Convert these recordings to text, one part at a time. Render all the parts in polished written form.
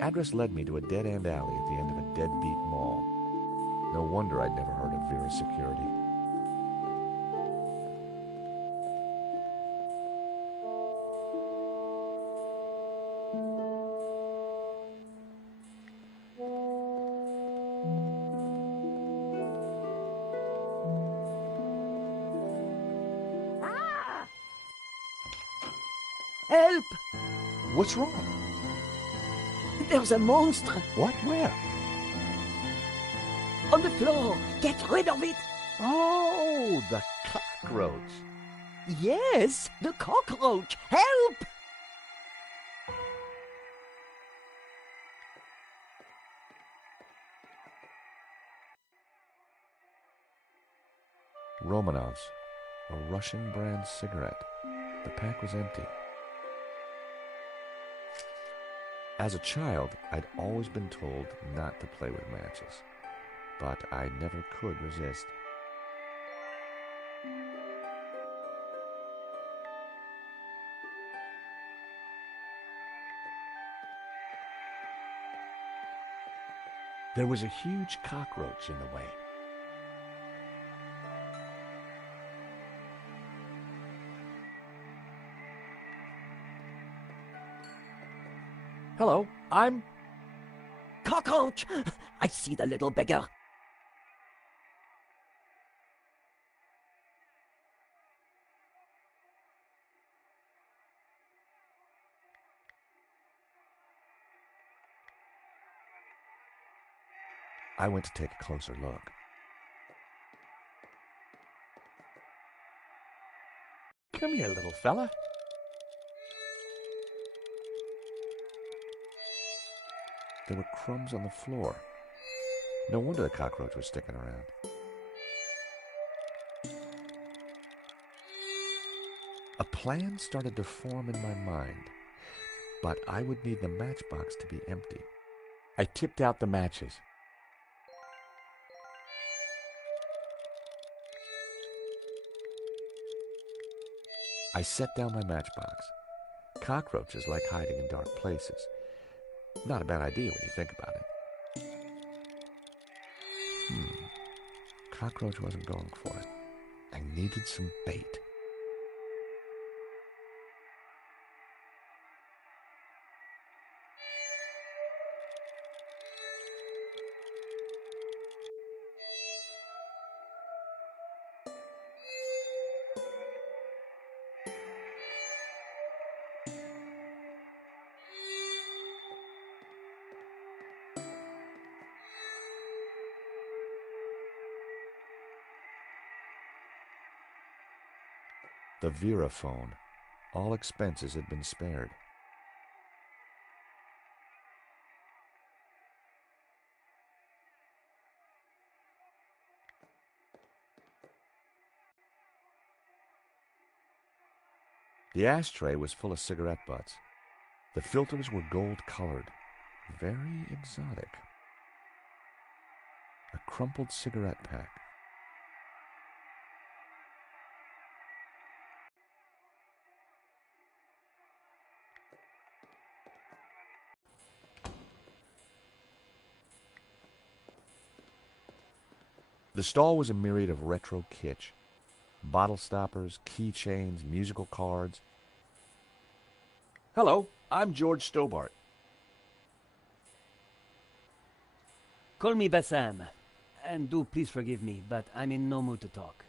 The address led me to a dead-end alley at the end of a deadbeat mall. No wonder I'd never heard of Vera's security. Help! What's wrong? There's a monster What? Where? on the floor. Get rid of it. Oh, the cockroach. Yes, the cockroach. Help! Romanovs, a Russian brand cigarette. The pack was empty. As a child, I'd always been told not to play with matches, but I never could resist. There was a huge cockroach in the way. Hello, I'm... Cockroach! I see the little beggar. I went to take a closer look. Come here, little fella. There were crumbs on the floor. No wonder the cockroach was sticking around. A plan started to form in my mind, but I would need the matchbox to be empty. I tipped out the matches. I set down my matchbox. Cockroaches like hiding in dark places. Not a bad idea when you think about it. Cockroach wasn't going for it. I needed some bait. The Vera phone. All expenses had been spared. The ashtray was full of cigarette butts. The filters were gold-colored. Very exotic. A crumpled cigarette pack. The stall was a myriad of retro kitsch. Bottle stoppers, keychains, musical cards. Hello, I'm George Stobart. Call me Bassam. And do please forgive me, but I'm in no mood to talk.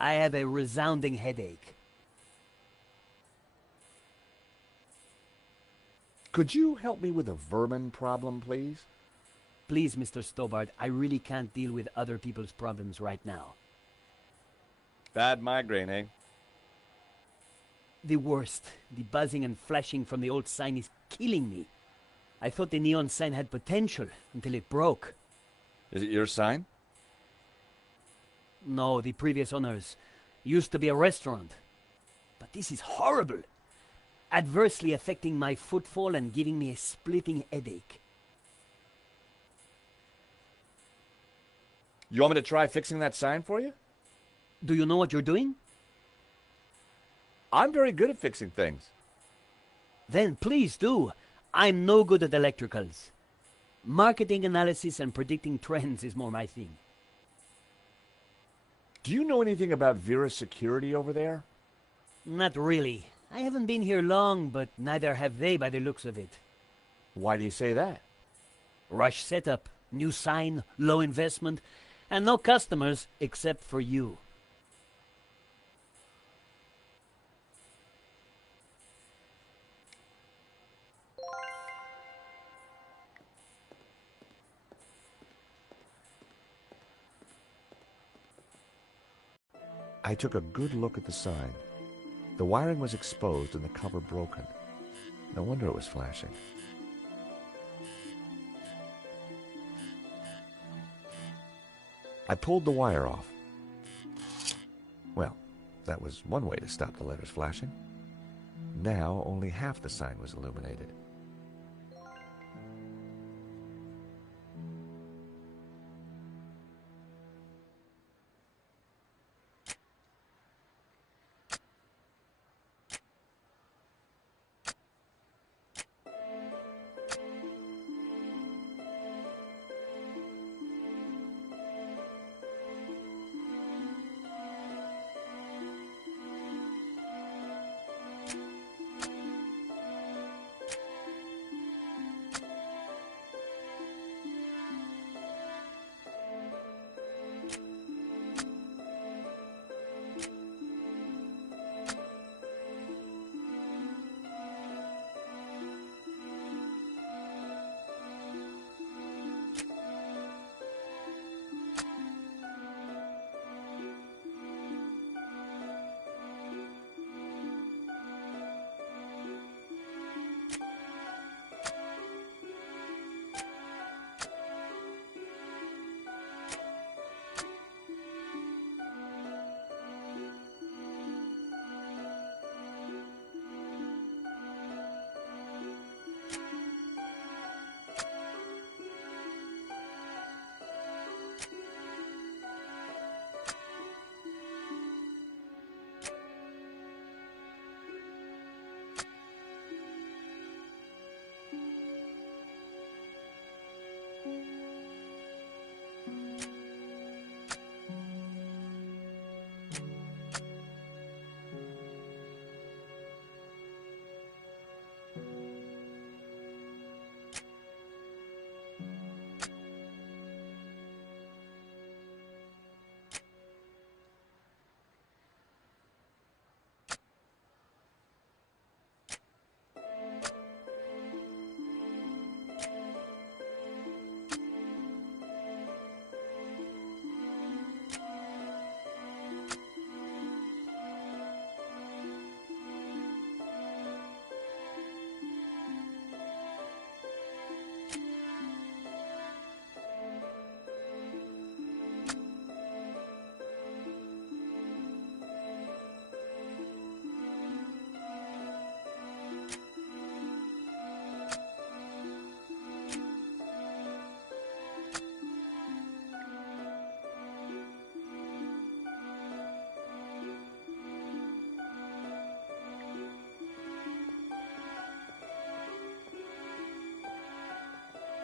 I have a resounding headache. Could you help me with a vermin problem, please? Please, Mr. Stobart, I really can't deal with other people's problems right now. Bad migraine, eh? The worst. The buzzing and flashing from the old sign is killing me. I thought the neon sign had potential until it broke. Is it your sign? No, the previous owners. Used to be a restaurant. But this is horrible. Adversely affecting my footfall and giving me a splitting headache. You want me to try fixing that sign for you? Do you know what you're doing? I'm very good at fixing things. Then please do. I'm no good at electricals. Marketing analysis and predicting trends is more my thing. Do you know anything about Vera Security over there? Not really. I haven't been here long, but neither have they by the looks of it. Why do you say that? Rush setup, new sign, low investment, and no customers except for you. I took a good look at the sign. The wiring was exposed and the cover broken. No wonder it was flashing. I pulled the wire off. Well, that was one way to stop the letters flashing. Now only half the sign was illuminated.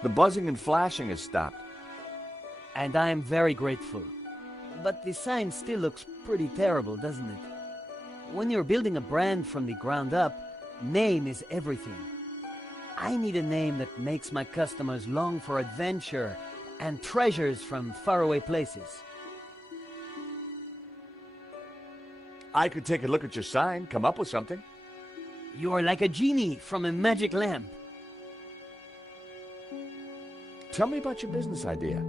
The buzzing and flashing has stopped. And I am very grateful. But the sign still looks pretty terrible, doesn't it? When you're building a brand from the ground up, name is everything. I need a name that makes my customers long for adventure and treasures from faraway places. I could take a look at your sign, come up with something. You are like a genie from a magic lamp. Tell me about your business idea.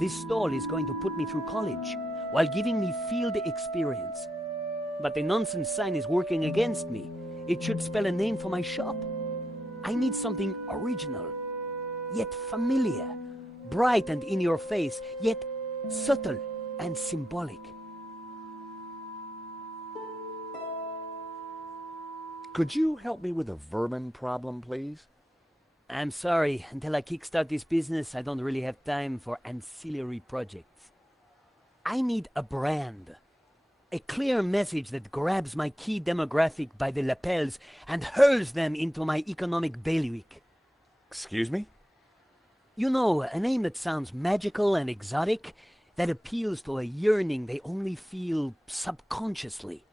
This stall is going to put me through college while giving me field experience. But the nonsense sign is working against me. It should spell a name for my shop. I need something original, yet familiar, bright and in your face, yet subtle and symbolic. Could you help me with a vermin problem, please? I'm sorry, until I kickstart this business, I don't really have time for ancillary projects. I need a brand. A clear message that grabs my key demographic by the lapels and hurls them into my economic bailiwick. Excuse me? You know, a name that sounds magical and exotic, that appeals to a yearning they only feel subconsciously.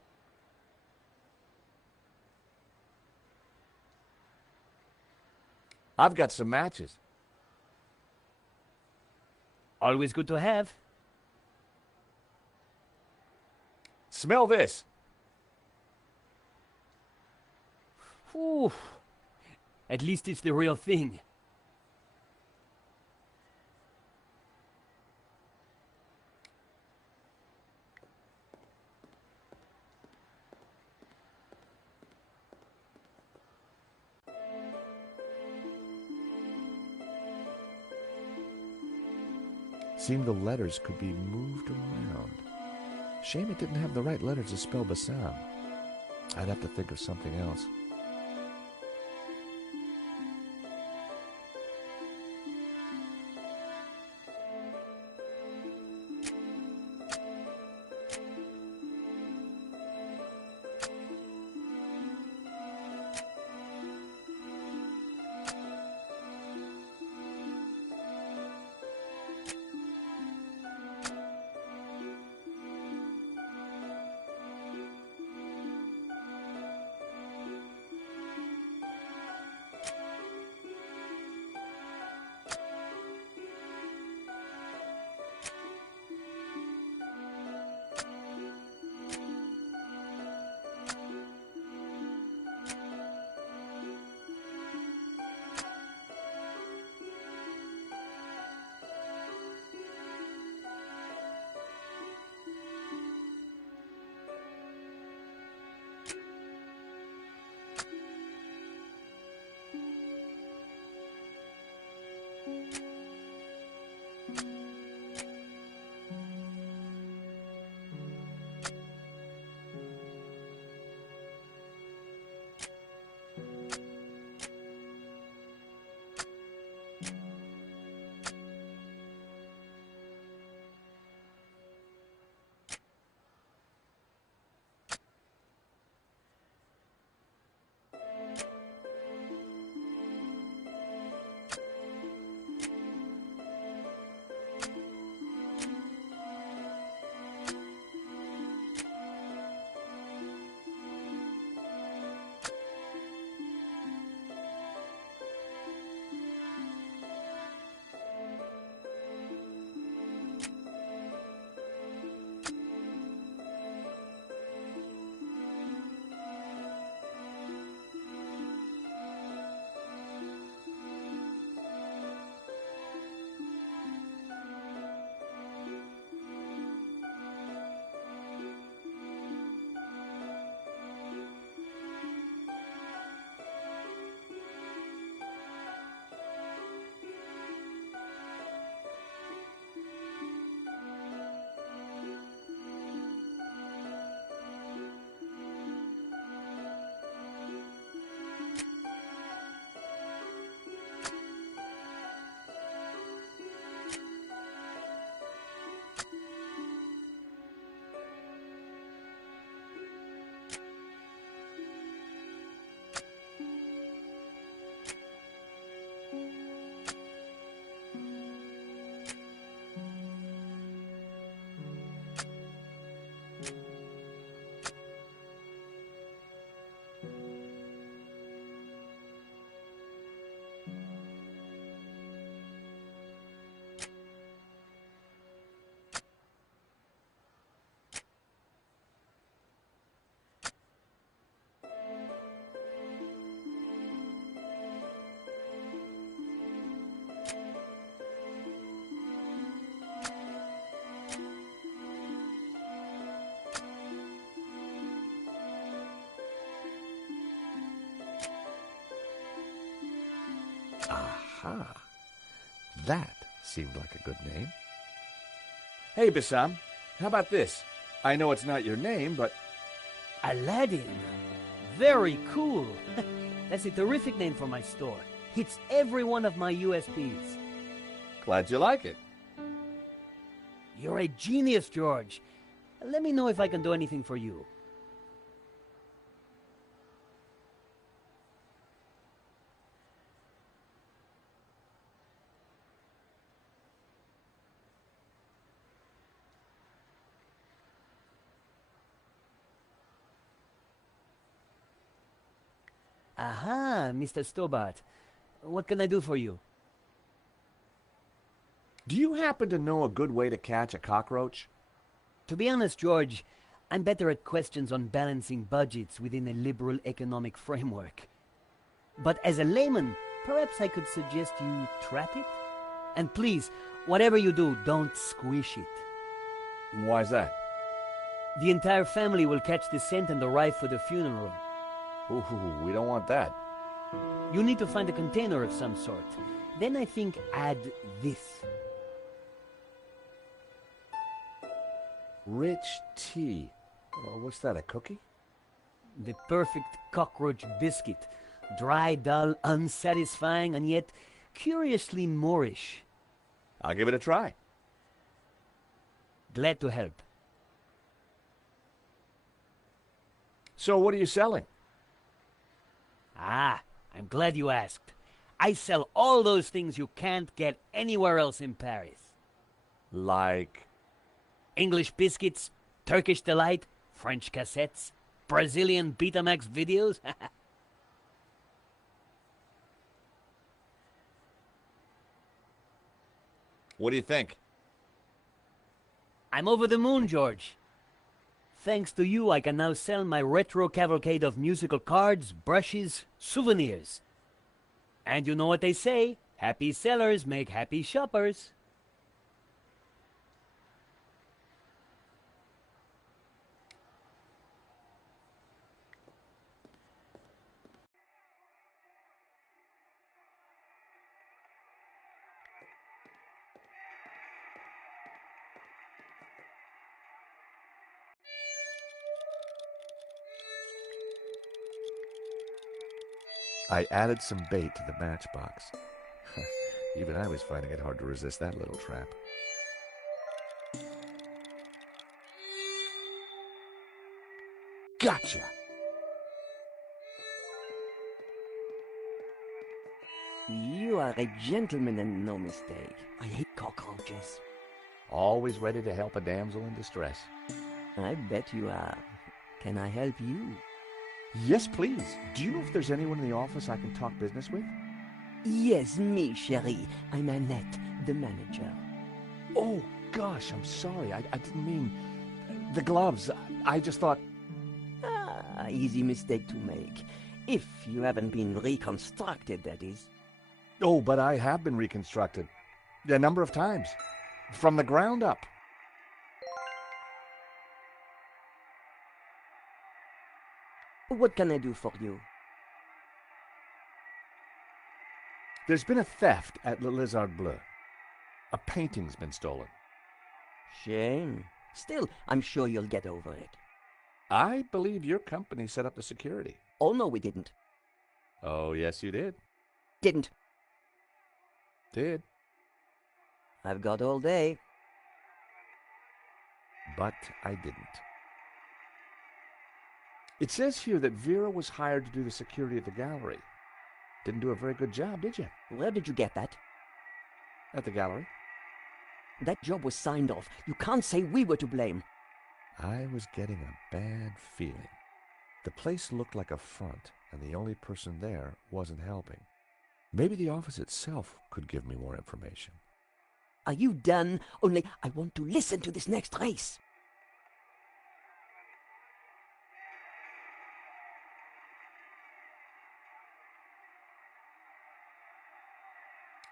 I've got some matches. Always good to have. Smell this. Ooh. At least it's the real thing. Seemed the letters could be moved around. Shame it didn't have the right letters to spell Bassam. I'd have to think of something else. Aha. That seemed like a good name. Hey, Bassam, how about this? I know it's not your name, but... Aladdin. Very cool. That's a terrific name for my store. Hits every one of my USPs. Glad you like it. You're a genius, George. Let me know if I can do anything for you. Aha, Mr. Stobart. What can I do for you? Do you happen to know a good way to catch a cockroach? To be honest, George, I'm better at questions on balancing budgets within a liberal economic framework. But as a layman, perhaps I could suggest you trap it? And please, whatever you do, don't squish it. Why's that? The entire family will catch the scent and arrive for the funeral. Ooh, we don't want that. You need to find a container of some sort. Then I think add this. Rich tea. What's that, a cookie? The perfect cockroach biscuit. Dry, dull, unsatisfying, and yet curiously Moorish. I'll give it a try. Glad to help. So what are you selling? Ah, I'm glad you asked. I sell all those things you can't get anywhere else in Paris. Like... English biscuits, Turkish delight, French cassettes, Brazilian Betamax videos. What do you think? I'm over the moon, George. Thanks to you, I can now sell my retro cavalcade of musical cards, brushes, souvenirs. And you know what they say, happy sellers make happy shoppers. I added some bait to the matchbox. Even I was finding it hard to resist that little trap. Gotcha! You are a gentleman and no mistake. I hate cockroaches. Always ready to help a damsel in distress. I bet you are. Can I help you? Yes, please. Do you know if there's anyone in the office I can talk business with? Yes, me, chérie. I'm Annette, the manager. Oh, gosh, I'm sorry. I didn't mean... The gloves. I just thought... Ah, easy mistake to make. If you haven't been reconstructed, that is. Oh, but I have been reconstructed. A number of times. From the ground up. What can I do for you? There's been a theft at Le Lézard Bleu. A painting's been stolen. Shame. Still, I'm sure you'll get over it. I believe your company set up the security. Oh, no, we didn't. Oh, yes, you did. Didn't. Did. I've got all day. But I didn't. It says here that Vera was hired to do the security of the gallery. Didn't do a very good job, did you? Where did you get that? At the gallery. That job was signed off. You can't say we were to blame. I was getting a bad feeling. The place looked like a front, and the only person there wasn't helping. Maybe the office itself could give me more information. Are you done? Only I want to listen to this next race.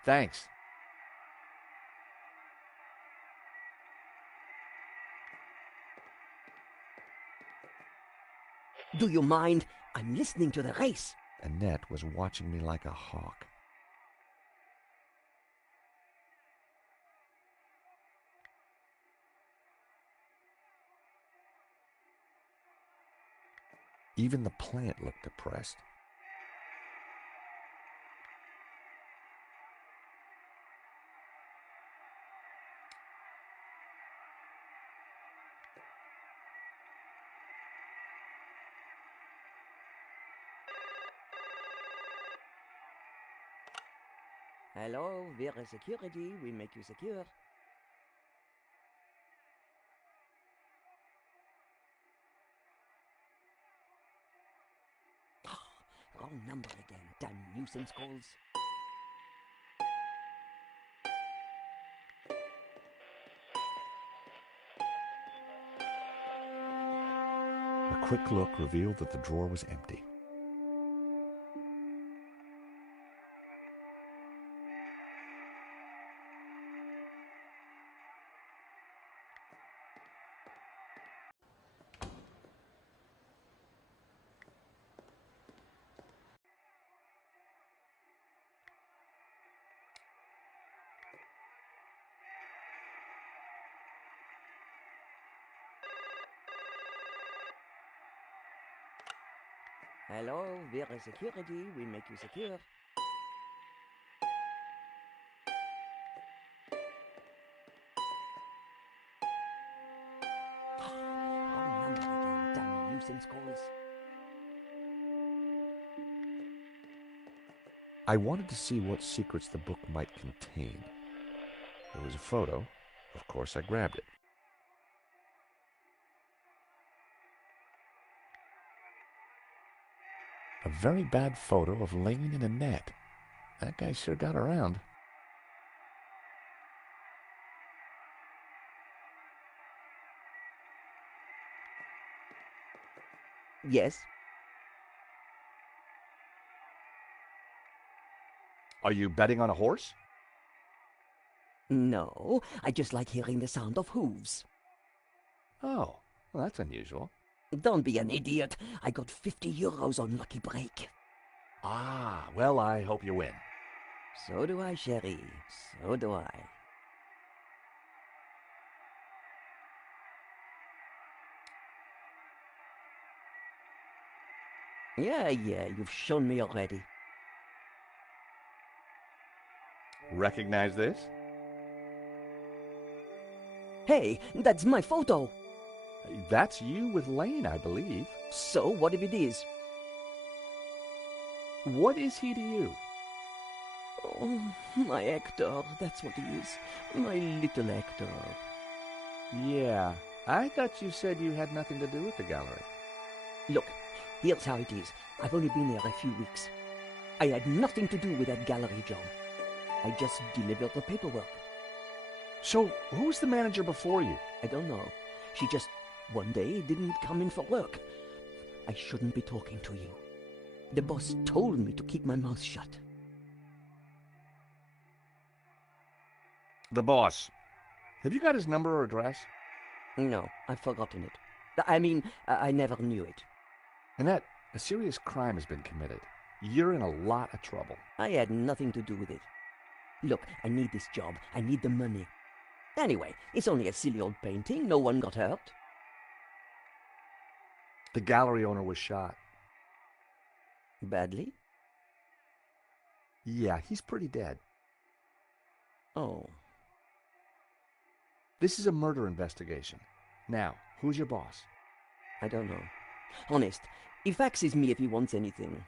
Thanks. Do you mind? I'm listening to the race. Annette was watching me like a hawk. Even the plant looked depressed. Hello, we're security. We make you secure. Wrong number again. Damn nuisance calls. A quick look revealed that the drawer was empty. Hello, we're security. We make you secure. Wrong number again. Damn nuisance calls. I wanted to see what secrets the book might contain. There was a photo. Of course, I grabbed it. A very bad photo of Lane and Annette. That guy sure got around. Yes. Are you betting on a horse? No, I just like hearing the sound of hooves. Oh, well, that's unusual. Don't be an idiot. I got 50 euros on Lucky Break. Ah, well, I hope you win. So do I, Sherry. So do I. Yeah, you've shown me already. Recognize this? Hey, that's my photo. That's you with Lane, I believe. So, what if it is? What is he to you? Oh, my Hector, that's what he is. My little Hector. Yeah, I thought you said you had nothing to do with the gallery. Look, here's how it is. I've only been here a few weeks. I had nothing to do with that gallery job. I just delivered the paperwork. So, who's the manager before you? I don't know. She just, one day, didn't come in for work. I shouldn't be talking to you. The boss told me to keep my mouth shut. The boss. Have you got his number or address? No, I've forgotten it. I mean, I never knew it. Annette, a serious crime has been committed. You're in a lot of trouble. I had nothing to do with it. Look, I need this job. I need the money. Anyway, it's only a silly old painting. No one got hurt. The gallery owner was shot. Badly? Yeah, he's pretty dead. Oh. This is a murder investigation. Now, who's your boss? I don't know. Honest, he faxes me if he wants anything.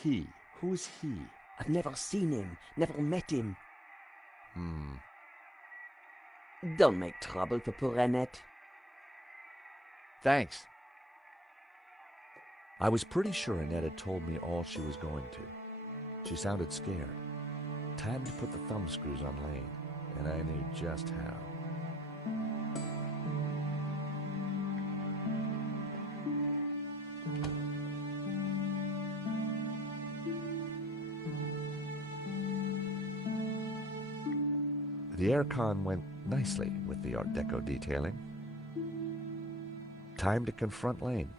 He. Who's he? I've never seen him, never met him. Don't make trouble for poor Annette. Thanks. I was pretty sure Annette had told me all she was going to. She sounded scared. Time to put the thumb screws on Lane, and I knew just how. The aircon went nicely with the Art Deco detailing. Time to confront Lane.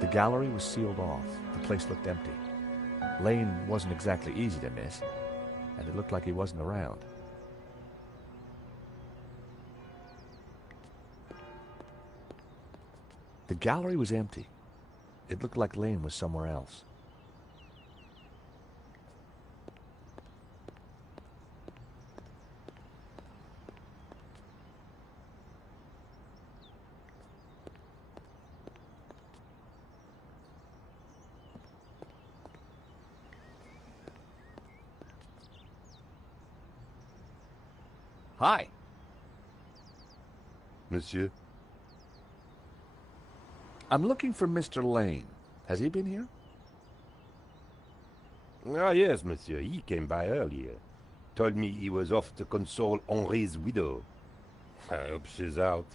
The gallery was sealed off. The place looked empty. Lane wasn't exactly easy to miss, and it looked like he wasn't around. The gallery was empty. It looked like Lane was somewhere else. Hi. Monsieur? I'm looking for Mr. Lane. Has he been here? Ah, yes, monsieur. He came by earlier. Told me he was off to console Henri's widow. I hope she's out.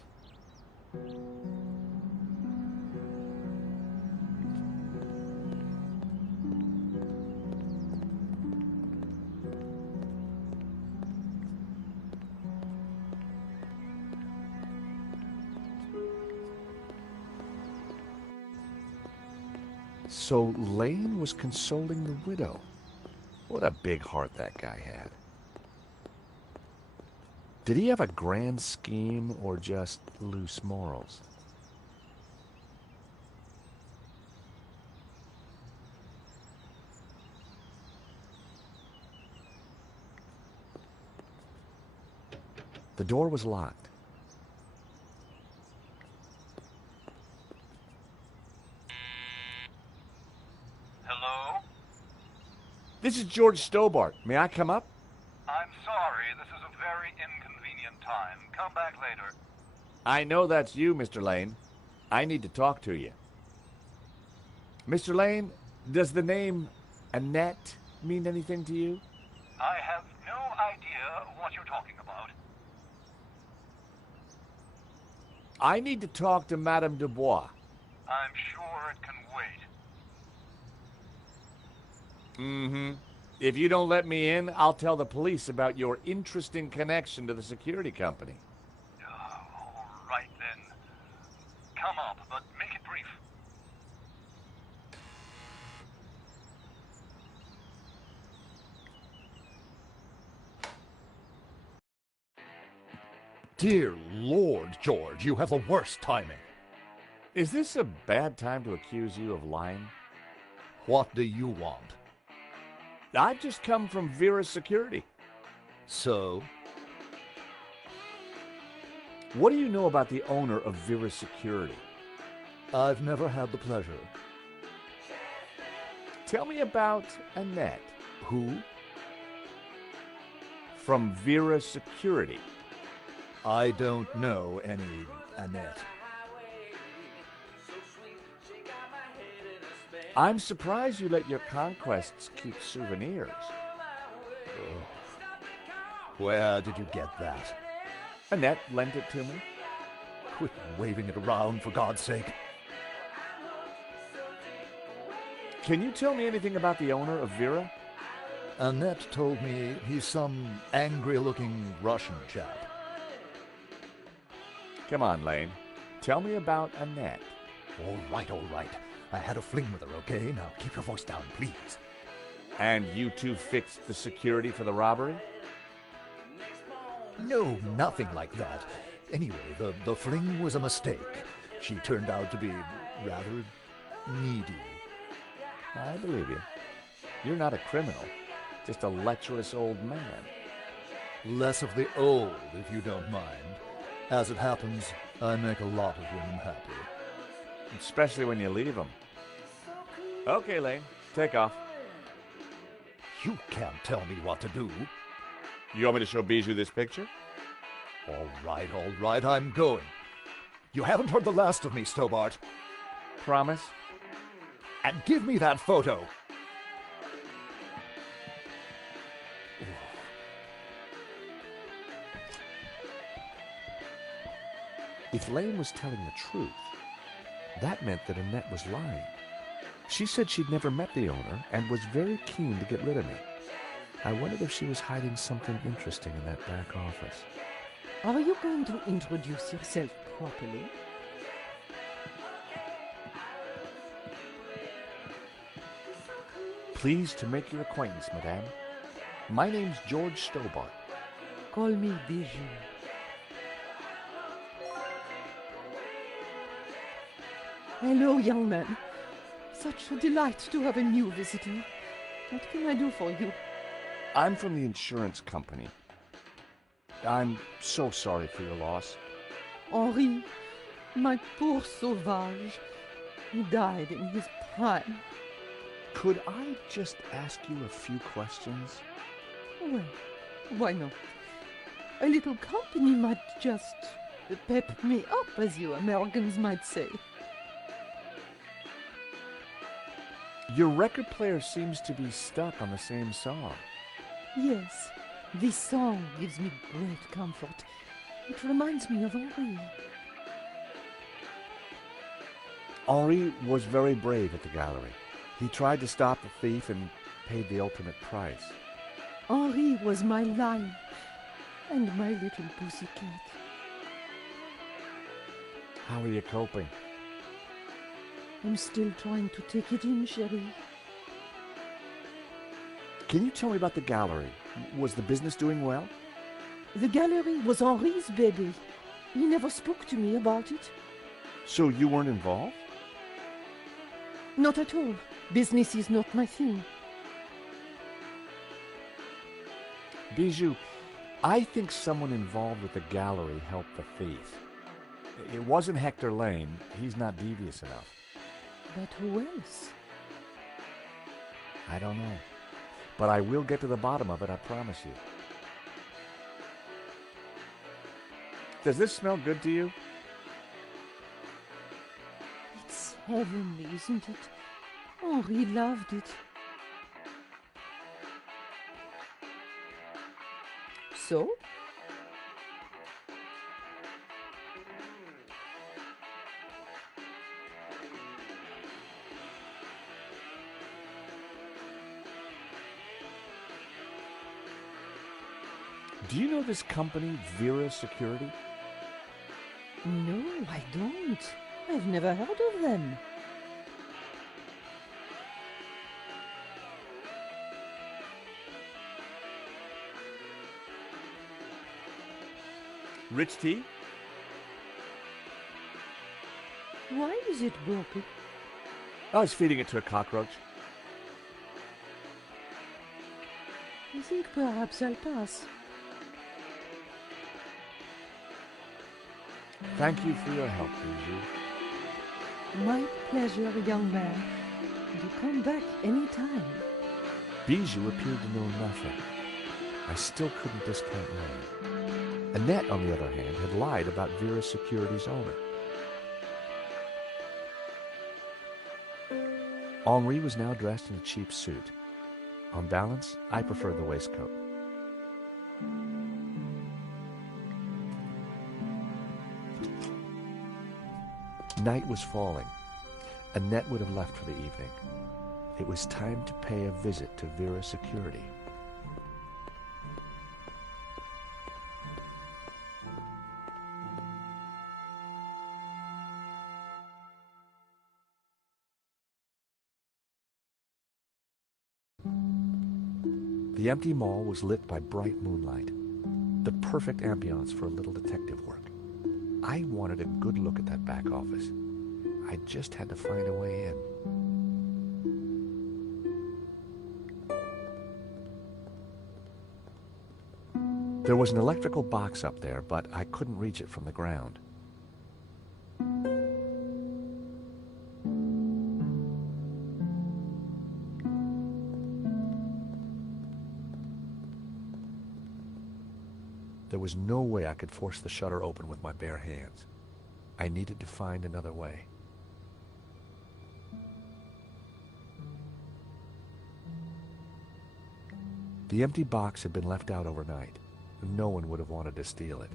So Lane was consoling the widow. What a big heart that guy had. Did he have a grand scheme or just loose morals? The door was locked. Hello? This is George Stobart. May I come up? I'm sorry, this is a very inconvenient time. Come back later. I know that's you, Mr. Lane. I need to talk to you. Mr. Lane, does the name Annette mean anything to you? I have no idea what you're talking about. I need to talk to Madame Dubois. I'm sure it can wait. Mm-hmm. If you don't let me in, I'll tell the police about your interesting connection to the security company. All right then. Come up, but make it brief. Dear Lord, George, you have the worst timing. Is this a bad time to accuse you of lying? What do you want? I've just come from Vera's security. So? What do you know about the owner of Vera's security? I've never had the pleasure. Tell me about Annette. Who? From Vera Security. I don't know any Annette. I'm surprised you let your conquests keep souvenirs. Where did you get that? Annette lent it to me. Quit waving it around, for God's sake. Can you tell me anything about the owner of Vera? Annette told me he's some angry-looking Russian chap. Come on, Lane. Tell me about Annette. All right, all right. I had a fling with her, okay? Now keep your voice down, please. And you two fixed the security for the robbery? No, nothing like that. Anyway, the fling was a mistake. She turned out to be rather needy. I believe you. You're not a criminal, just a lecherous old man. Less of the old, if you don't mind. As it happens, I make a lot of women happy. Especially when you leave them. Okay, Lane, take off. You can't tell me what to do. You want me to show Bijou this picture? All right, I'm going. You haven't heard the last of me, Stobart. Promise? And give me that photo. If Lane was telling the truth, that meant that Annette was lying. She said she'd never met the owner and was very keen to get rid of me. I wondered if she was hiding something interesting in that back office. Are you going to introduce yourself properly? Pleased to make your acquaintance, madame. My name's George Stobart. Call me Bijou. Hello, young man. such a delight to have a new visitor. What can I do for you? I'm from the insurance company. I'm so sorry for your loss. Henri, my poor Sauvage. He died in his prime. Could I just ask you a few questions? Well, why not? A little company might just pep me up, as you Americans might say. Your record player seems to be stuck on the same song. Yes, this song gives me great comfort. It reminds me of Henri. Henri was very brave at the gallery. He tried to stop the thief and paid the ultimate price. Henri was my lion and my little pussycat. How are you coping? I'm still trying to take it in, chérie. Can you tell me about the gallery? Was the business doing well? The gallery was Henri's baby. He never spoke to me about it. So you weren't involved? Not at all. Business is not my thing. Bijou, I think someone involved with the gallery helped the thief. It wasn't Hector Lane. He's not devious enough. But who else? I don't know. But I will get to the bottom of it, I promise you. Does this smell good to you? It's heavenly, isn't it? Henri loved it. So? Do you know this company, Vera Security? No, I don't. I've never heard of them. Rich tea? Why is it broken? I was feeding it to a cockroach. I think perhaps I'll pass. Thank you for your help, Bijou. My pleasure, young man. You come back any time. Bijou appeared to know nothing. I still couldn't discount Lane. Annette, on the other hand, had lied about Vera Security's owner. Henri was now dressed in a cheap suit. On balance, I prefer the waistcoat. Night was falling. Annette would have left for the evening. It was time to pay a visit to Vera Security. The empty mall was lit by bright moonlight, the perfect ambiance for a little detective work. I wanted a good look at that back office. I just had to find a way in. There was an electrical box up there, but I couldn't reach it from the ground. There was no way I could force the shutter open with my bare hands. I needed to find another way. The empty box had been left out overnight. No one would have wanted to steal it.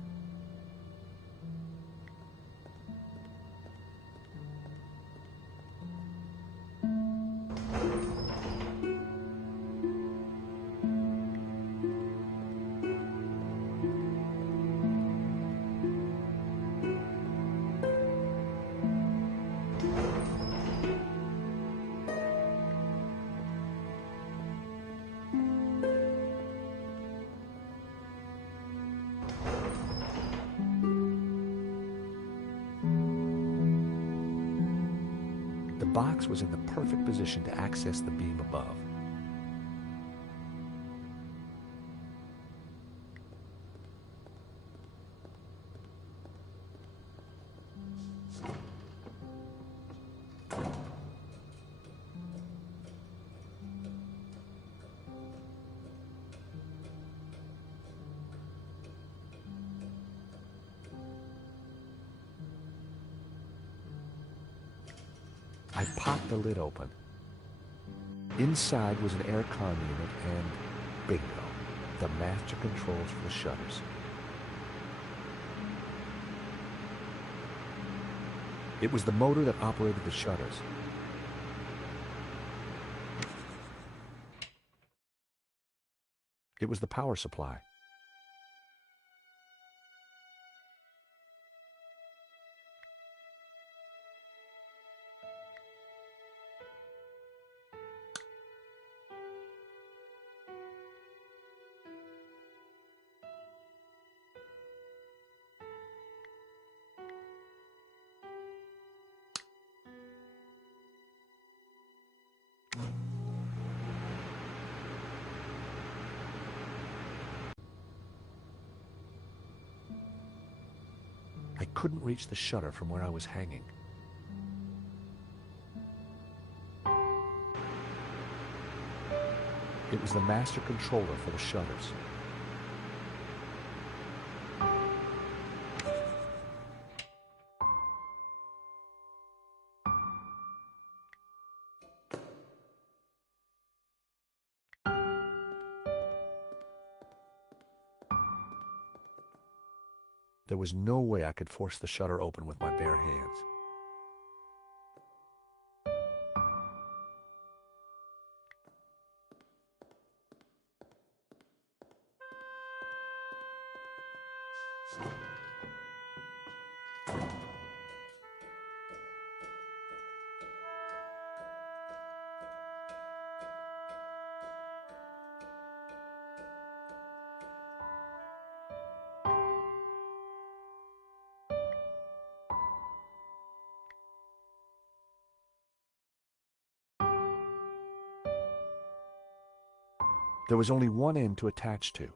The box was in the perfect position to access the beam above. I popped the lid open. Inside was an aircon unit and bingo, the master controls for the shutters. It was the motor that operated the shutters. It was the power supply. I couldn't reach the shutter from where I was hanging. It was the master controller for the shutters. There was no way I could force the shutter open with my bare hands. There was only one end to attach to.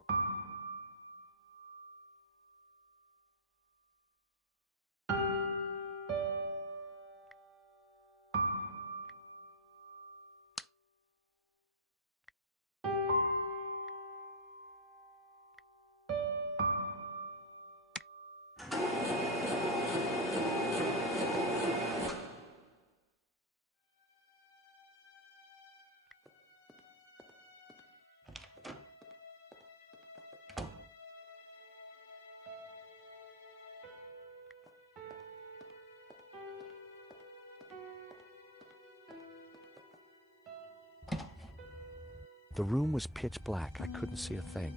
The room was pitch black. I couldn't see a thing.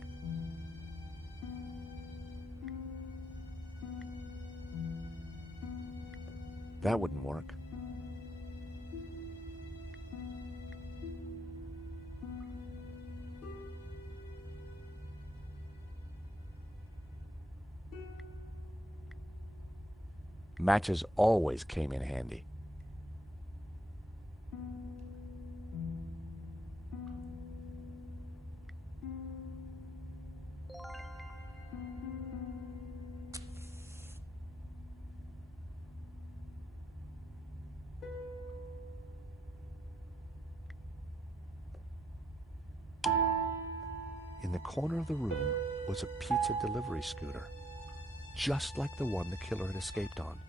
That wouldn't work. Matches always came in handy. In the corner of the room was a pizza delivery scooter, just like the one the killer had escaped on.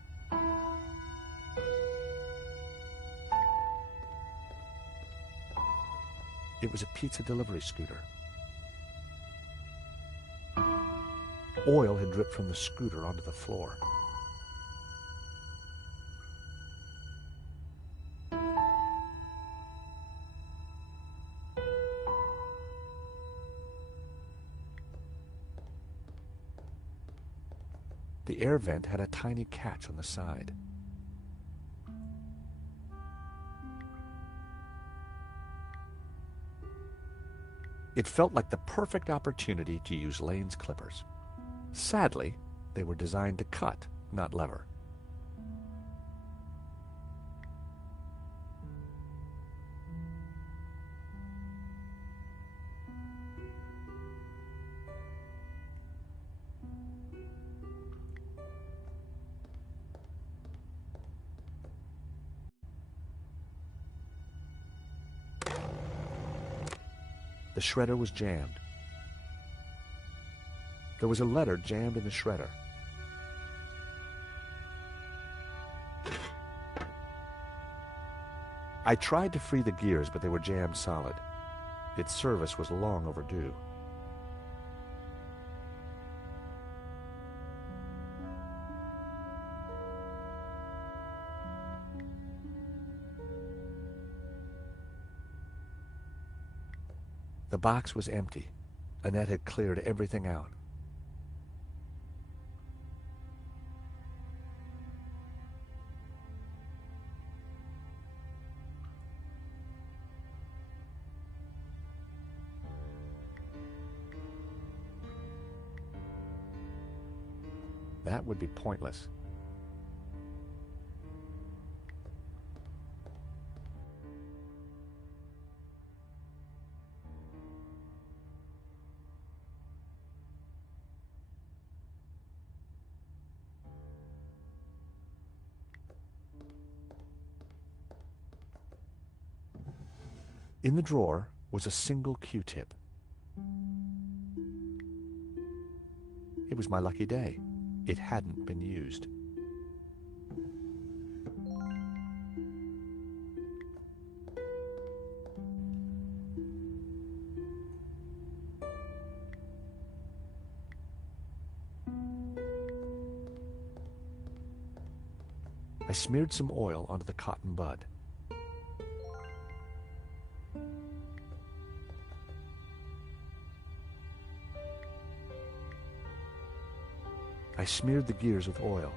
It was a pizza delivery scooter. Oil had dripped from the scooter onto the floor. The air vent had a tiny catch on the side. It felt like the perfect opportunity to use Lane's clippers. Sadly, they were designed to cut, not lever. The shredder was jammed. There was a letter jammed in the shredder. I tried to free the gears, but they were jammed solid. Its service was long overdue. The box was empty. Annette had cleared everything out. That would be pointless. In the drawer was a single Q-tip. It was my lucky day. It hadn't been used. I smeared some oil onto the cotton bud. I smeared the gears with oil.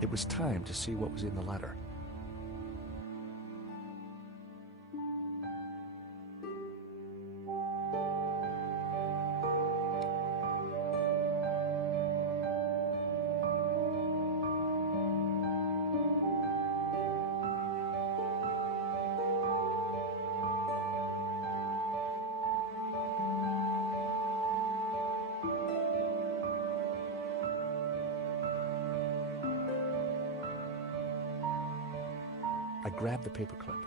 It was time to see what was in the letter. I grabbed the paperclip.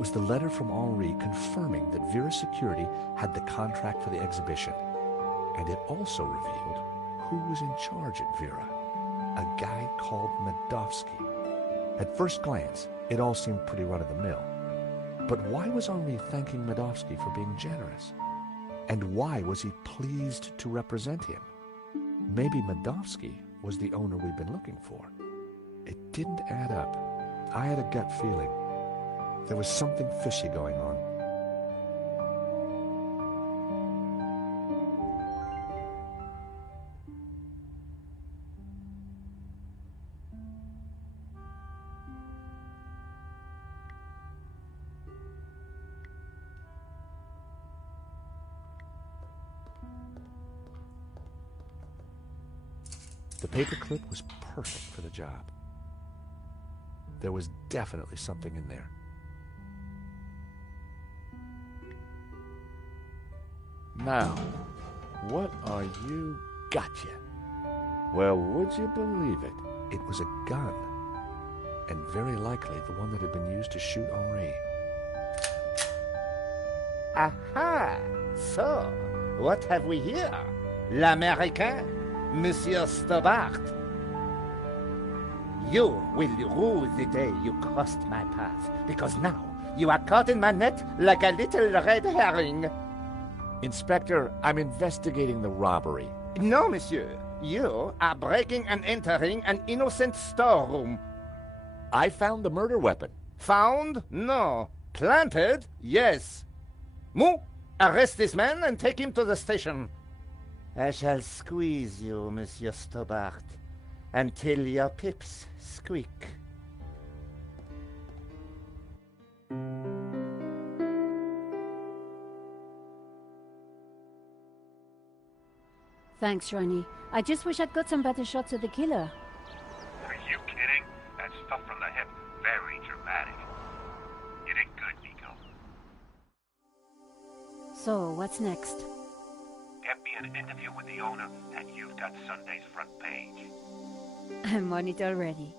was the letter from Henri confirming that Vera Security had the contract for the exhibition. And it also revealed who was in charge at Vera. A guy called Medovsky. At first glance, it all seemed pretty run-of-the-mill. But why was Henri thanking Medovsky for being generous? And why was he pleased to represent him? Maybe Medovsky was the owner we'd been looking for. It didn't add up. I had a gut feeling. There was something fishy going on. The paperclip was perfect for the job. There was definitely something in there. Now, what are you... Gotcha. Well, would you believe it? It was a gun, and very likely the one that had been used to shoot Henri. Aha! So, what have we here? L'Américain, Monsieur Stobart. You will rue the day you crossed my path, because now you are caught in my net like a little red herring. Inspector, I'm investigating the robbery. No, monsieur. You are breaking and entering an innocent storeroom. I found the murder weapon. Found? No. Planted? Yes. Moo, arrest this man and take him to the station. I shall squeeze you, Monsieur Stobart, until your pips squeak. Thanks, Ronnie. I just wish I'd got some better shots of the killer. Are you kidding? That stuff from the hip, very dramatic. You did good, Nico. So, what's next? Get me an interview with the owner, and you've got Sunday's front page. I'm on it already.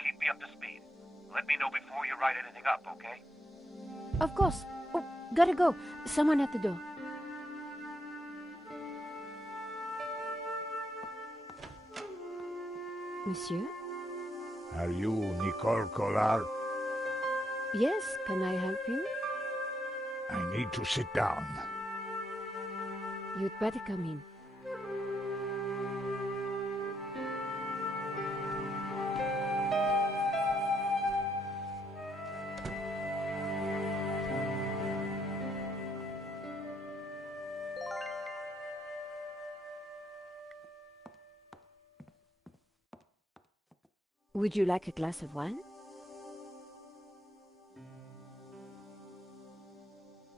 Keep me up to speed. Let me know before you write anything up, okay? Of course. Oh, gotta go. Someone at the door. Monsieur? Are you Nicole Collard? Yes, can I help you? I need to sit down. You'd better come in. Would you like a glass of wine?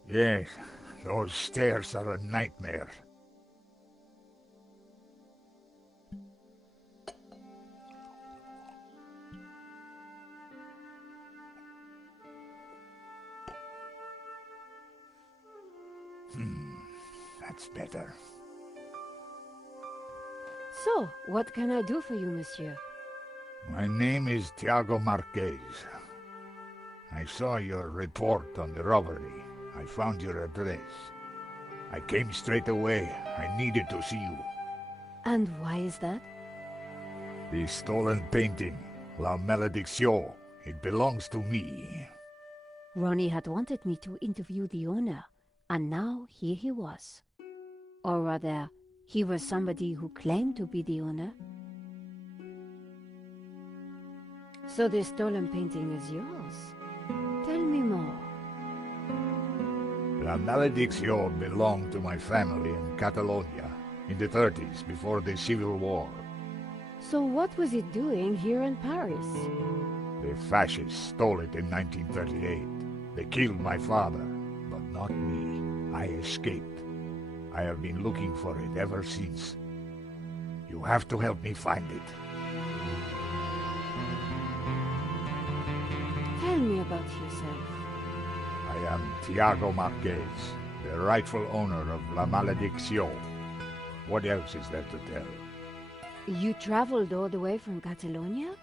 Yes, those stairs are a nightmare. That's better. So, what can I do for you, monsieur? My name is Tiago Marquez. I saw your report on the robbery. I found your address. I came straight away. I needed to see you. And why is that? The stolen painting, La Malédiction. It belongs to me. Ronnie had wanted me to interview the owner, and now here he was. Or rather, he was somebody who claimed to be the owner. So the stolen painting is yours. Tell me more. La Malédiction belonged to my family in Catalonia in the 30s, before the Civil War. So what was it doing here in Paris? The fascists stole it in 1938. They killed my father, but not me. I escaped. I have been looking for it ever since. You have to help me find it. Tell me about yourself. I am Tiago Marquez, the rightful owner of La Malédiction. What else is there to tell? You traveled all the way from Catalonia?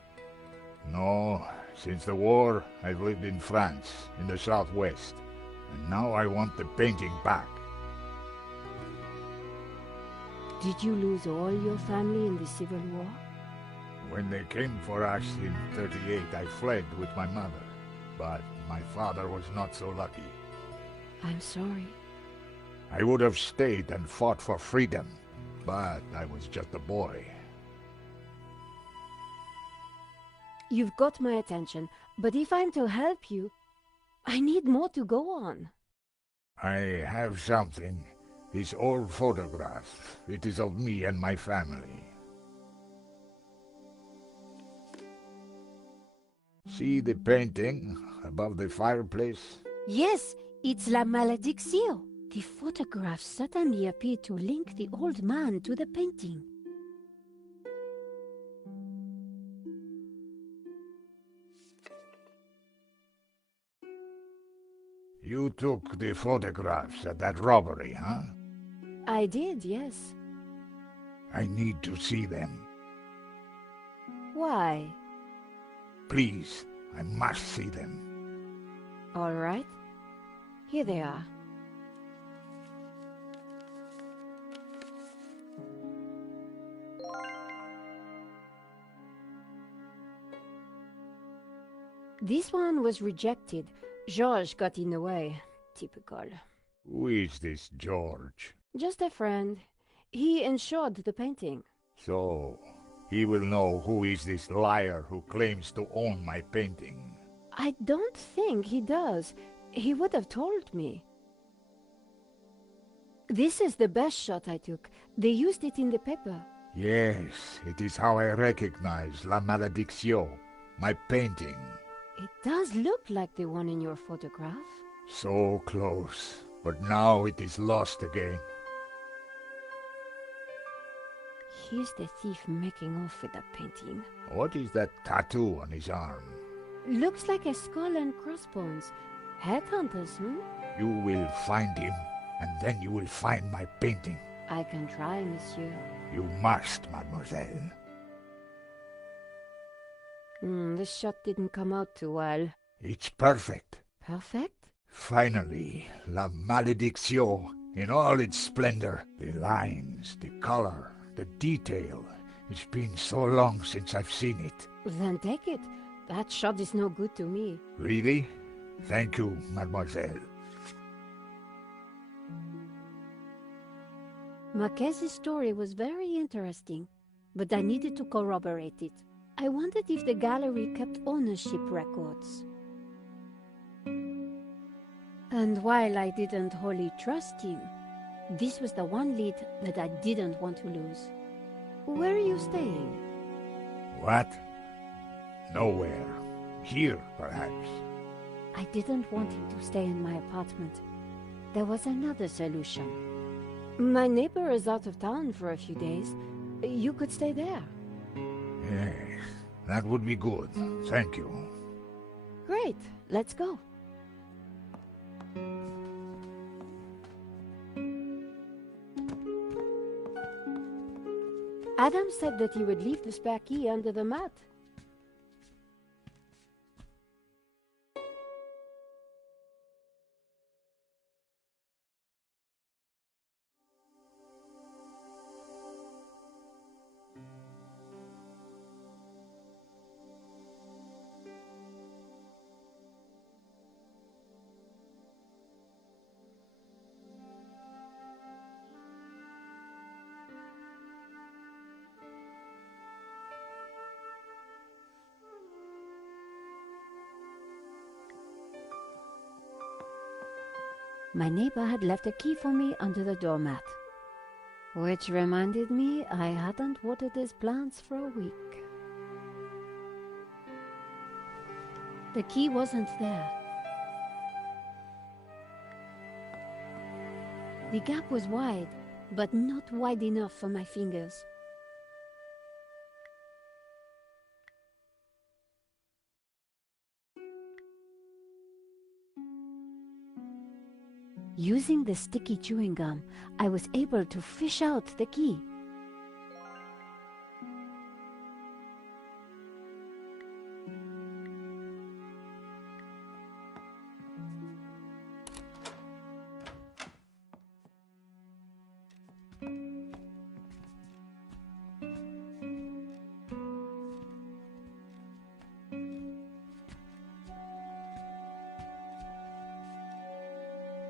No, Since the war, I've lived in France, in the southwest, and now I want the painting back. Did you lose all your family in the Civil War? When they came for us in 38, I fled with my mother, but my father was not so lucky. I'm sorry. I would have stayed and fought for freedom, but I was just a boy. You've got my attention, but if I'm to help you, I need more to go on. I have something. This old photograph. It is of me and my family. See the painting above the fireplace? Yes, it's La Malédiction. The photograph suddenly appeared to link the old man to the painting. You took the photographs at that robbery, huh? I did, yes. I need to see them. Why? Please, I must see them. All right. Here they are. This one was rejected. George got in the way. Typical. Who is this George? Just a friend. He insured the painting. So, he will know who is this liar who claims to own my painting. I don't think he does. He would have told me. This is the best shot I took. They used it in the paper. Yes, it is how I recognize La Malédiction, my painting. It does look like the one in your photograph. So close, but now it is lost again. Here's the thief making off with the painting. What is that tattoo on his arm? Looks like a skull and crossbones. Headhunters, You will find him, and then you will find my painting. I can try, monsieur. You must, mademoiselle. This shot didn't come out too well. It's perfect. Perfect? Finally, La Malédiction, in all its splendor. The lines, the color, the detail. It's been so long since I've seen it. Then take it. That shot is no good to me. Really? Thank you, mademoiselle. Marquez's story was very interesting, but I needed to corroborate it. I wondered if the gallery kept ownership records. And while I didn't wholly trust him, this was the one lead that I didn't want to lose. Where are you staying? What? Nowhere. Here, perhaps. I didn't want him to stay in my apartment. There was another solution. My neighbor is out of town for a few days. You could stay there. Yes, that would be good. Thank you. Great. Let's go. Adam said that he would leave the spare key under the mat. My neighbor had left a key for me under the doormat. Which reminded me I hadn't watered his plants for a week. The key wasn't there. The gap was wide, but not wide enough for my fingers. Using the sticky chewing gum, I was able to fish out the key.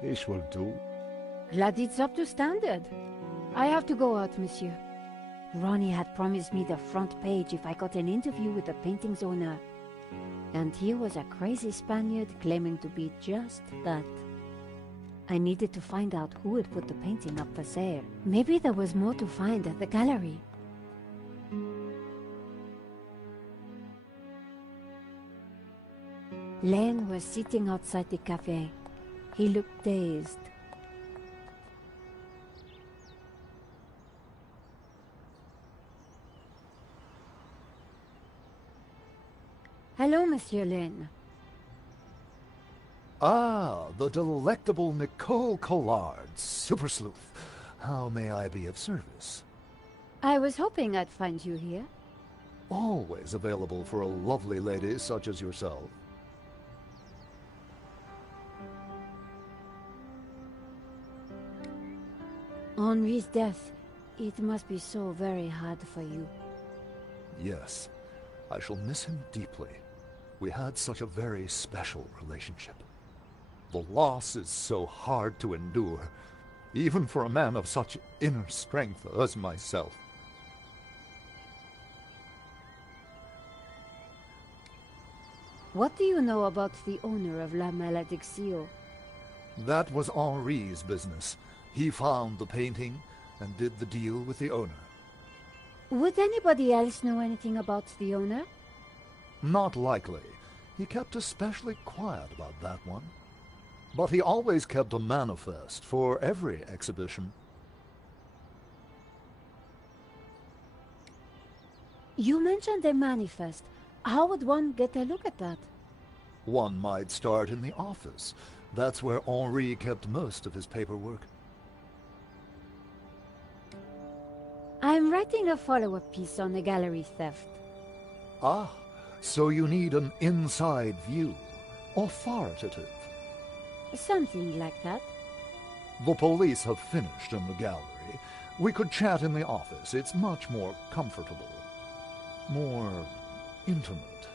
This will do. Glad it's up to standard. I have to go out, monsieur. Ronnie had promised me the front page if I got an interview with the painting's owner. And he was a crazy Spaniard claiming to be just that. I needed to find out who had put the painting up for sale. Maybe there was more to find at the gallery. Lane was sitting outside the cafe. He looked dazed. Hello, Monsieur Lane. Ah, the delectable Nicole Collard, super sleuth. How may I be of service? I was hoping I'd find you here. Always available for a lovely lady such as yourself. Henri's death, it must be so very hard for you. Yes, I shall miss him deeply. We had such a very special relationship. The loss is so hard to endure, even for a man of such inner strength as myself. What do you know about the owner of La Malédiction? That was Henri's business. He found the painting and did the deal with the owner. Would anybody else know anything about the owner? Not likely. He kept especially quiet about that one. But he always kept a manifest for every exhibition. You mentioned a manifest. How would one get a look at that? One might start in the office. That's where Henri kept most of his paperwork. I'm writing a follow-up piece on the gallery theft. Ah, so you need an inside view. Authoritative. Something like that. The police have finished in the gallery. We could chat in the office. It's much more comfortable. More intimate.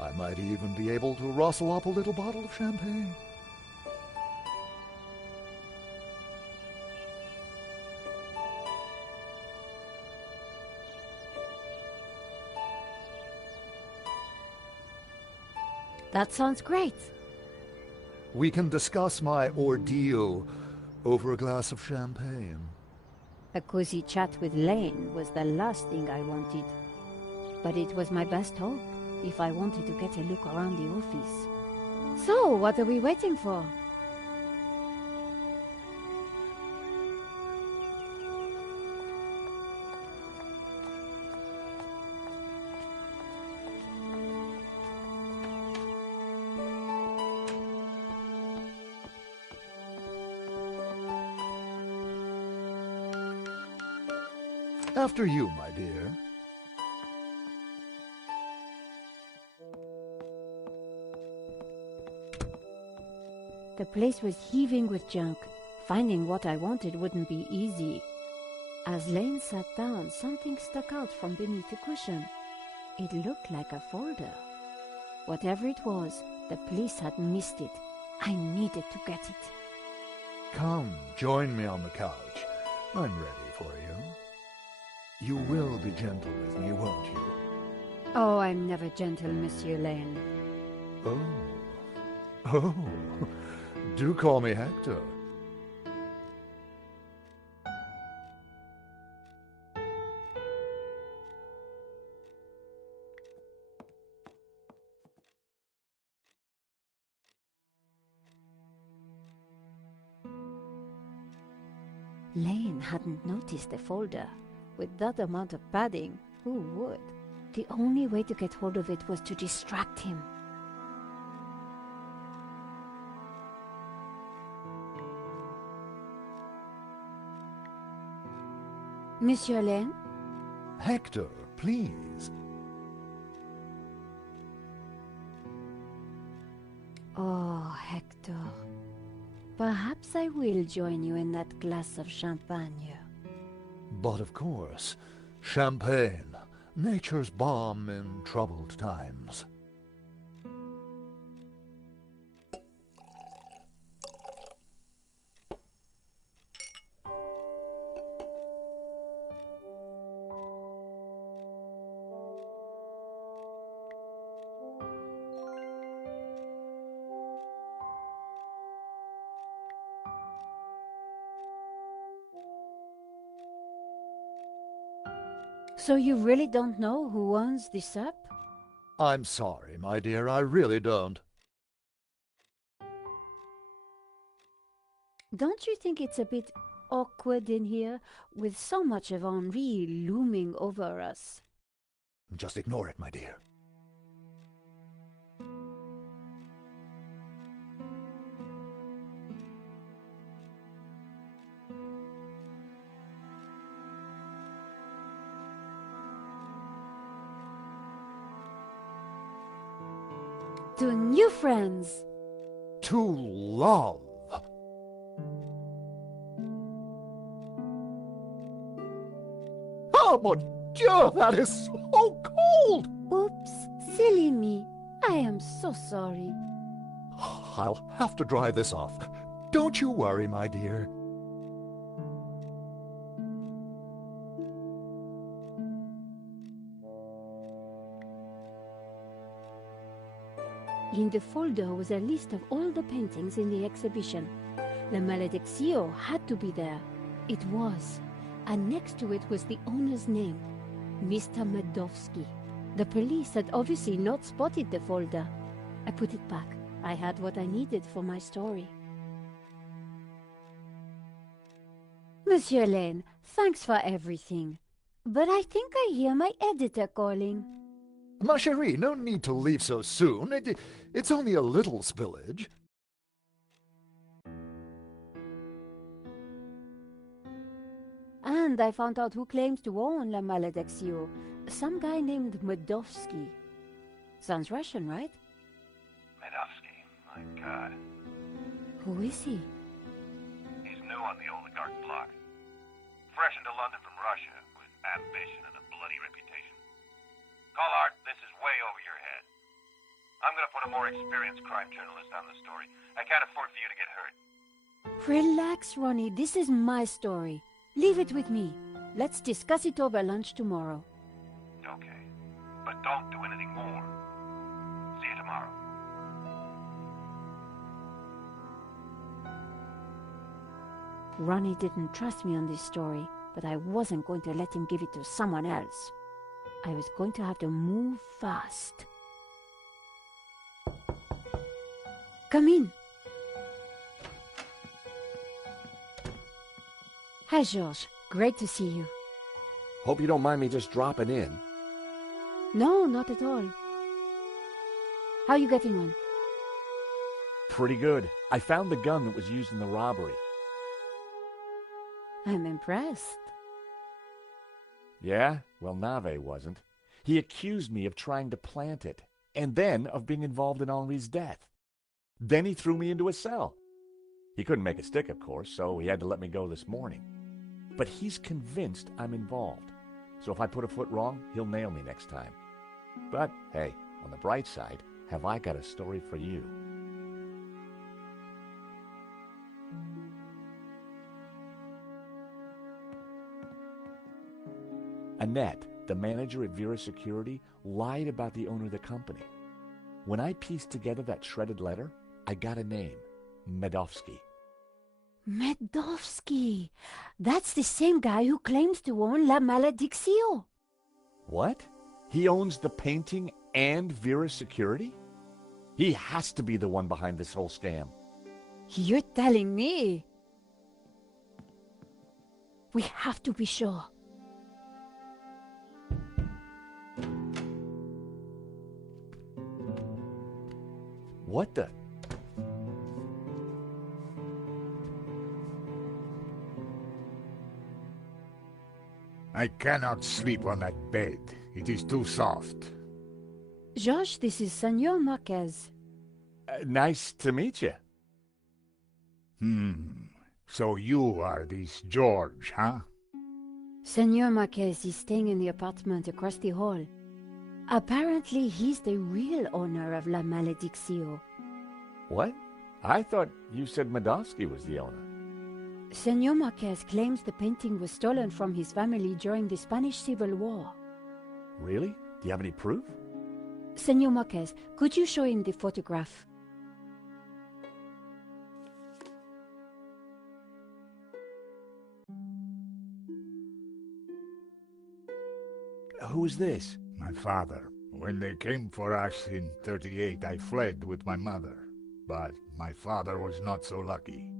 I might even be able to rustle up a little bottle of champagne. That sounds great. We can discuss my ordeal over a glass of champagne. A cozy chat with Lane was the last thing I wanted. But it was my best hope if I wanted to get a look around the office. So, what are we waiting for? After you, my dear. The place was heaving with junk. Finding what I wanted wouldn't be easy. As Lane sat down, something stuck out from beneath the cushion. It looked like a folder. Whatever it was, the police had missed it. I needed to get it. Come, join me on the couch. I'm ready for you. You will be gentle with me, won't you? Oh, I'm never gentle, Monsieur Lane. Oh, do call me Hector. Lane hadn't noticed the folder. With that amount of padding, who would? The only way to get hold of it was to distract him. Monsieur Lane? Hector, please. Oh, Hector. Perhaps I will join you in that glass of champagne. But of course, champagne, nature's balm in troubled times. So you really don't know who owns this up? I'm sorry, my dear, I really don't. Don't you think it's a bit awkward in here, with so much of Henri looming over us? Just ignore it, my dear. To new friends! To love! Oh, mon Dieu, that is so cold! Oops, silly me. I am so sorry. I'll have to dry this off. Don't you worry, my dear. In the folder was a list of all the paintings in the exhibition. La Malediccio had to be there. It was. And next to it was the owner's name, Mr. Medovsky. The police had obviously not spotted the folder. I put it back. I had what I needed for my story. Monsieur Lane, thanks for everything. But I think I hear my editor calling. Ma chérie, no need to leave so soon. It's only a little spillage. And I found out who claims to own La Malediccio. Some guy named Medovsky. Sounds Russian, right? Medovsky, my God. Who is he? He's new on the oligarch block. Fresh into London from Russia, with ambition and a bloody reputation. Collard, this is way over your head. I'm gonna put a more experienced crime journalist on the story. I can't afford for you to get hurt. Relax, Ronnie. This is my story. Leave it with me. Let's discuss it over lunch tomorrow. Okay. But don't do anything more. See you tomorrow. Ronnie didn't trust me on this story, but I wasn't going to let him give it to someone else. I was going to have to move fast. Come in. Hi, Georges. Great to see you. Hope you don't mind me just dropping in. No, not at all. How are you getting on? Pretty good. I found the gun that was used in the robbery. I'm impressed. Yeah? Well, Nave wasn't. He accused me of trying to plant it, and then of being involved in Henri's death. Then he threw me into a cell. He couldn't make a stick, of course, so he had to let me go this morning. But he's convinced I'm involved. So if I put a foot wrong, he'll nail me next time. But, hey, on the bright side, have I got a story for you. Annette, the manager at Vera Security, lied about the owner of the company. When I pieced together that shredded letter, I got a name, Medovsky. Medovsky! That's the same guy who claims to own La Malediccio. What? He owns the painting and Vera Security? He has to be the one behind this whole scam. You're telling me? We have to be sure. What the? I cannot sleep on that bed. It is too soft. Georges, this is Senor Marquez. Nice to meet you. So you are this George, huh? Senor Marquez is staying in the apartment across the hall. Apparently, he's the real owner of La Malediccio. What? I thought you said Medovsky was the owner. Senor Marquez claims the painting was stolen from his family during the Spanish Civil War. Really? Do you have any proof? Senor Marquez, could you show him the photograph? Who's this? My father. When they came for us in 38, I fled with my mother. But my father was not so lucky.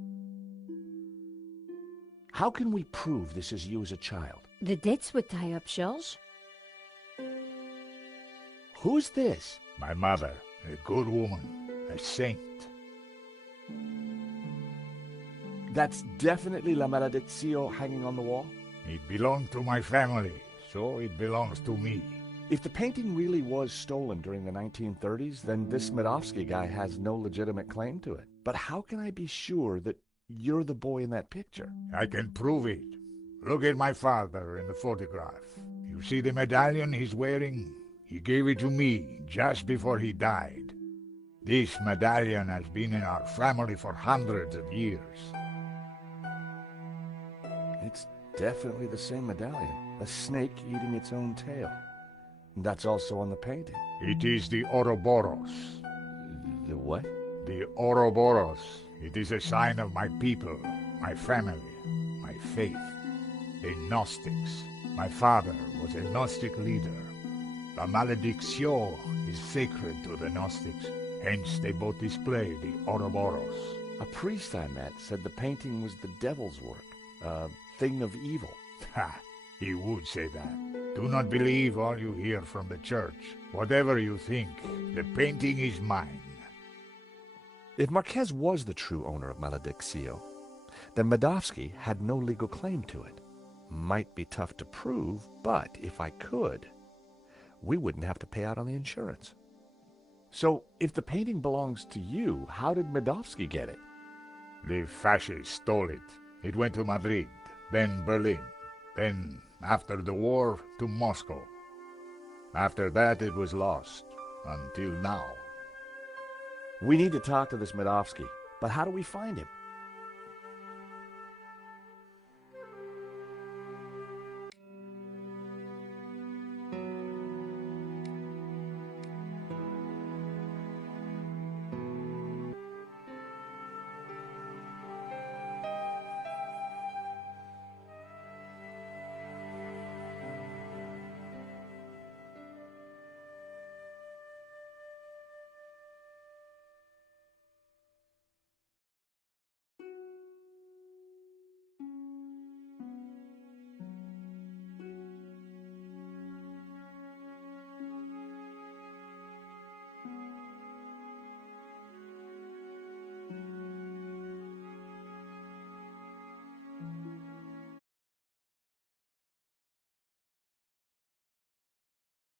How can we prove this is you as a child? The dates would tie up, Georges. Who's this? My mother, a good woman, a saint. That's definitely La Malediccio hanging on the wall? It belonged to my family, so it belongs to me. If the painting really was stolen during the 1930s, then this Medovsky guy has no legitimate claim to it. But how can I be sure that you're the boy in that picture? I can prove it. Look at my father in the photograph. You see the medallion he's wearing? He gave it to me just before he died. This medallion has been in our family for hundreds of years. It's definitely the same medallion. A snake eating its own tail. That's also on the painting. It is the Ouroboros. The what? The Ouroboros. It is a sign of my people, my family, my faith. The Gnostics. My father was a Gnostic leader. La Malediccio is sacred to the Gnostics. Hence they both display the Ouroboros. A priest I met said the painting was the devil's work. A thing of evil. Ha! He would say that. Do not believe all you hear from the church. Whatever you think, the painting is mine. If Marquez was the true owner of Malediccio, then Medovsky had no legal claim to it. Might be tough to prove, but if I could, we wouldn't have to pay out on the insurance. So, if the painting belongs to you, how did Medovsky get it? The fascists stole it. It went to Madrid, then Berlin, then, after the war, to Moscow. After that, it was lost, until now. We need to talk to this Medovsky, but how do we find him?